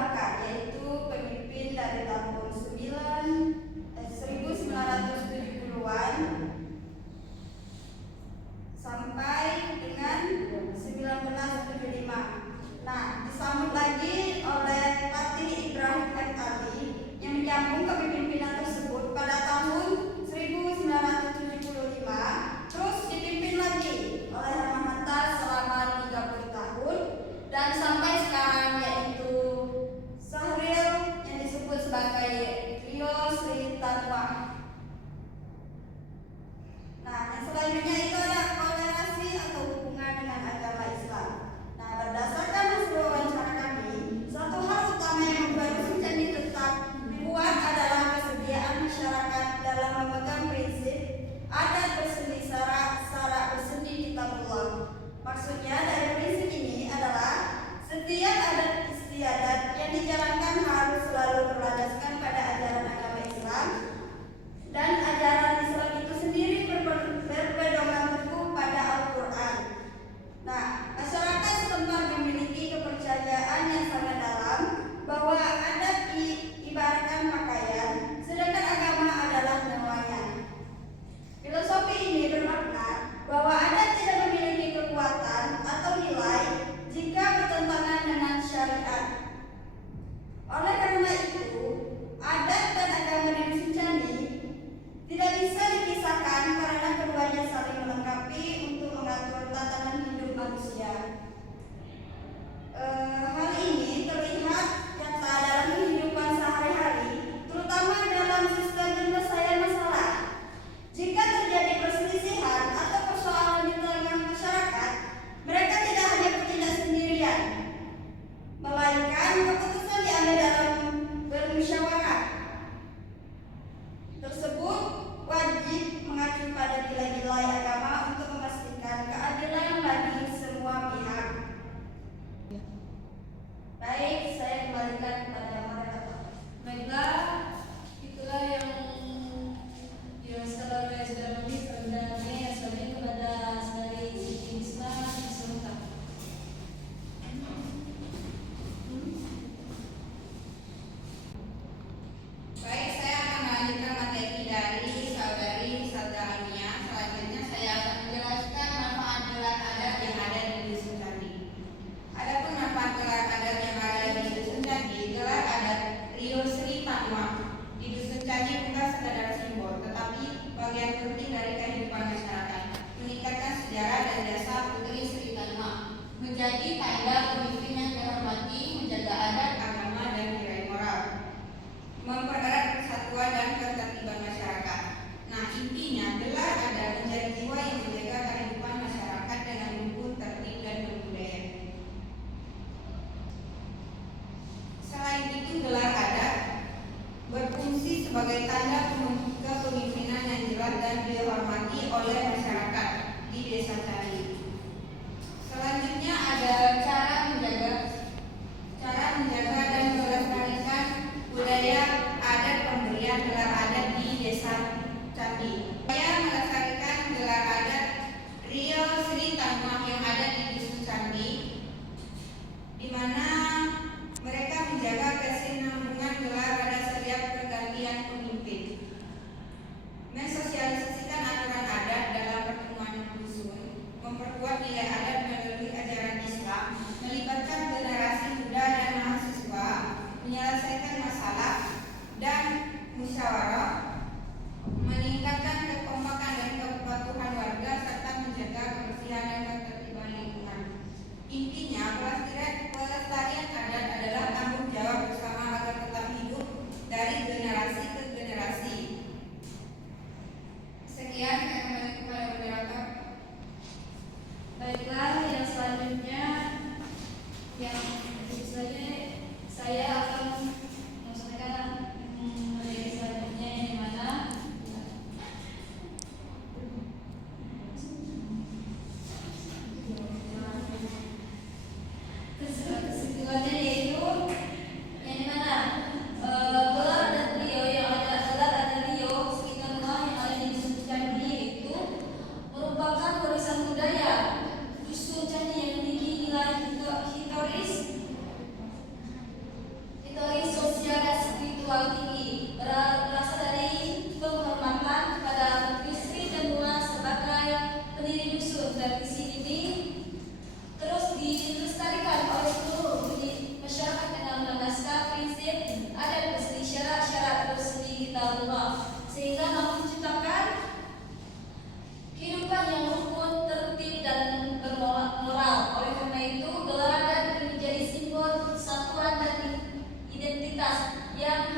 Baka, yaitu pemimpin dari tahun 1970-an sampai dengan 1975. Nah, disambut lagi oleh Patih Ibrahim M. Ali yang menyambung kepemimpinan tersebut pada tahun 1975, terus dipimpin lagi oleh Herman Hatta selama 30 tahun dan sampai sekarang, yaitu Syahril yang disebut sebagai Trio Sri Tanwa. Nah, yang selanjutnya itu ada toleransi atau hubungan dengan agama Islam. Nah, berdasarkan hasil wawancara kami, satu hal utama yang membuat Dusun Candi tetap dibuat adalah kesediaan masyarakat dalam memegang prinsip adat bersendi syarak bersendi kitabullah. Maksudnya dari prinsip ini adalah setiap adat istiadat yang dijalankan harus selalu berlandaskan pada ajaran agama Islam, dan ajaran Islam itu sendiri berpedoman teguh pada Al-Quran. Nah, masyarakat setempat memiliki kepercayaan yang sangat dalam bahwa adat ibaratkan pakaian, sedangkan agama adalah nyawanya. Filosofi ini bermakna bahwa adat tidak memiliki kekuatan atau nilai jika bertentangan dengan syariat. Oleh karena itu, adat dan agama di Dusun Candi tidak bisa dipisahkan karena keduanya saling melengkapi untuk mengatur tatanan hidup manusia. Hal ini terlihat nyata dalam kehidupan sehari-hari, terutama dalam sistem penyelesaian masalah. Jika terjadi perselisihan atau persoalan di tengah masyarakat, mereka tidak hanya bertindak sendirian, melainkan keputusan diambil dalam bermusyawarah. Tersebut wajib mengacu pada nilai-nilai agama untuk memastikan keadilan bagi semua pihak. Baik, saya kembalikan kepada moderator. Baiklah, itulah yang dirasakan oleh saudara kami selanjutnya kepada saudari Siti Isma Sultan. Baik, saya akan melanjutkan materi dari saudari Saldania. Selanjutnya saya akan menjelaskan manfaat gelar adat yang ada di Dusun Candi. Adapun manfaat gelar adat yang ada di Dusun Candi, gelar adat Trio Sri Tanwa di Dusun Candi bukan sekadar simbol, tetapi bagian penting dari kehidupan masyarakat, meningkatkan sejarah dan jasa Putri Sri Tanwa, menjadi tanda pemimpin yang dihormati, menjaga adat, agama, dan nilai moral, mempererat persatuan dan ketertiban masyarakat. Nah, intinya gelar adat menjadi jiwa yang menjaga kehidupan masyarakat dengan rukun, tertib, dan berbudaya. Selain itu, gelar adat berfungsi sebagai tanda kepemimpinan yang jelas dan dihormati oleh masyarakat di Desa Candi. Selanjutnya ada cara aktivitas yang